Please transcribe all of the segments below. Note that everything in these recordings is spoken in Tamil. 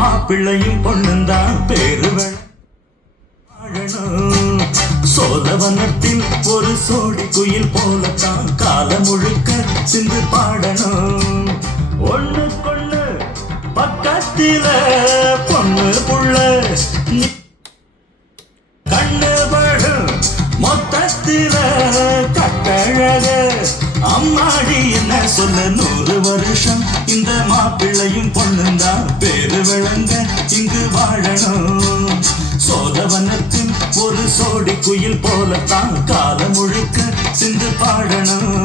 மாப்பிள்ளையும் பொண்ணுந்தான் பேரு வாழணும். சோழவனத்தில் ஒரு சோடி குயில் போலத்தான் காலம் முழுக்க சிந்து பாடணும். ஒண்ணுக்கொண்ணு பக்கத்தில பொண்ணு புள்ள கண்ணு படும் மொத்தத்தில கட்டழக அம்மாடி என்ன சொல்ல 100 வருஷம் இந்த மாப்பிள்ளையும் பொண்ணுந்தான் பேரு விளங்க இங்கு வாழணும். சோழவனத்தின் ஒரு சோடி குயில் போலத்தான் காலம் முழுக்க சிந்து பாடணும்.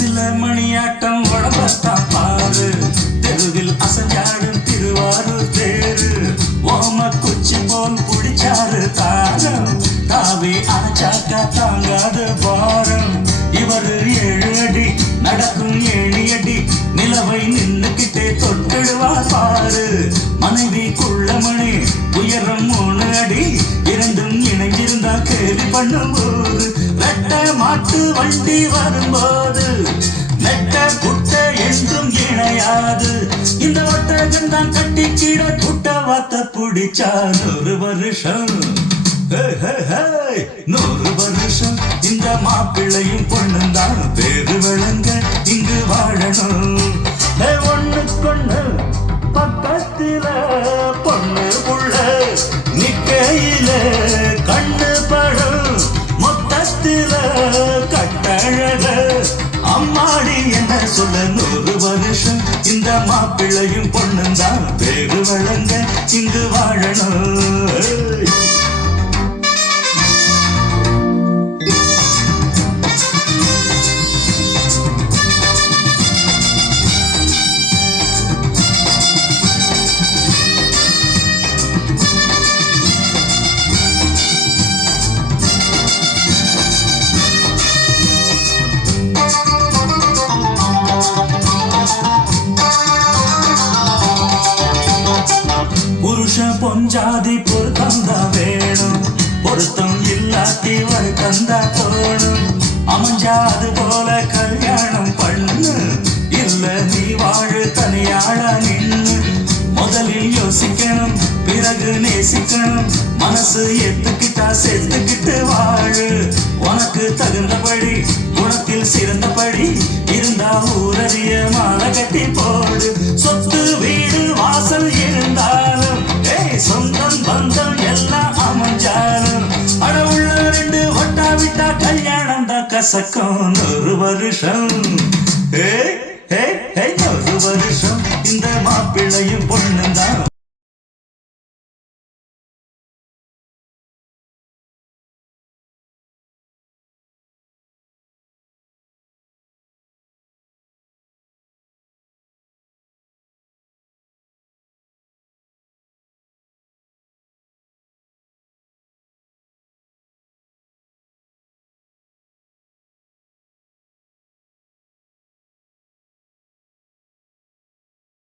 சில மணியாட்டம் உடம்பத்தான் பாரு தெருவில் அசஞ்சாடும் திருவாரூர் தேரு ஓம குச்சி போல் குடிச்சாரு தாரம் தாவி அணைச்சாக்கா தாங்காத பாரம் இவரு 7 அடி நடக்கும் 7 அடி நிலவை நின்னுக்கிட்டே தொட்டுடுவார் பாரு மனைவி குள்ளமணி உயரம் 3 அடி இரண்டும் இணைஞ்சிருந்தா கேள்வி பண்ணும்போது ரெட்ட மாட்டு வண்டி வரும்போது நெட்ட குட்ட என்றும் இணையாது இந்த ஒட்டகம் தான் கட்டி கீழ குட்ட வாத்த பிடிச்சா 100 வருஷம் 100 வருஷம் இந்த மாப்பிள்ளையும் பொண்ணுந்தான் பேரு விளங்க இங்கு வாழணும். ஒண்ணுக்கொண்ணு பக்கத்தில பொண்ணு புள்ள நிக்கையில கண்ணு படும் மொத்தத்தில கட்டழக அம்மாடி என்ன சொல்ல 100 வருஷம் இந்த மாப்பிள்ளையும் பொண்ணுந்தான் பேரு விளங்க இங்கு வாழணும். புருஷ பொஞ்சாதி பொருத்தம் தான் வேணும் பொருத்தம் இல்லாட்டி வருத்தம் தான் தோணும் அமைஞ்சாது போல கல்யாணம் பண்ணு இல்ல நீ வாழு தனியாளா நின்னு முதலில் யோசிக்கணும் பிறகு நேசிக்கணும் மனசு எத்துக்கிட்டா செத்துக்கிட்டு வாழு உனக்கு தகுந்தபடி குணத்தில் சிறந்தபடி இருந்தா ஊரறிய மாலை கட்டி போடு சொத்து வீடு வாசல் இருந்தாலும் சொந்தம் பந்தம் எல்லாம் அமைஞ்சாலும் அட உள்ள 2 ஒட்டா விட்டா கல்யாணம் தான் கசக்கும் 100 வருஷம்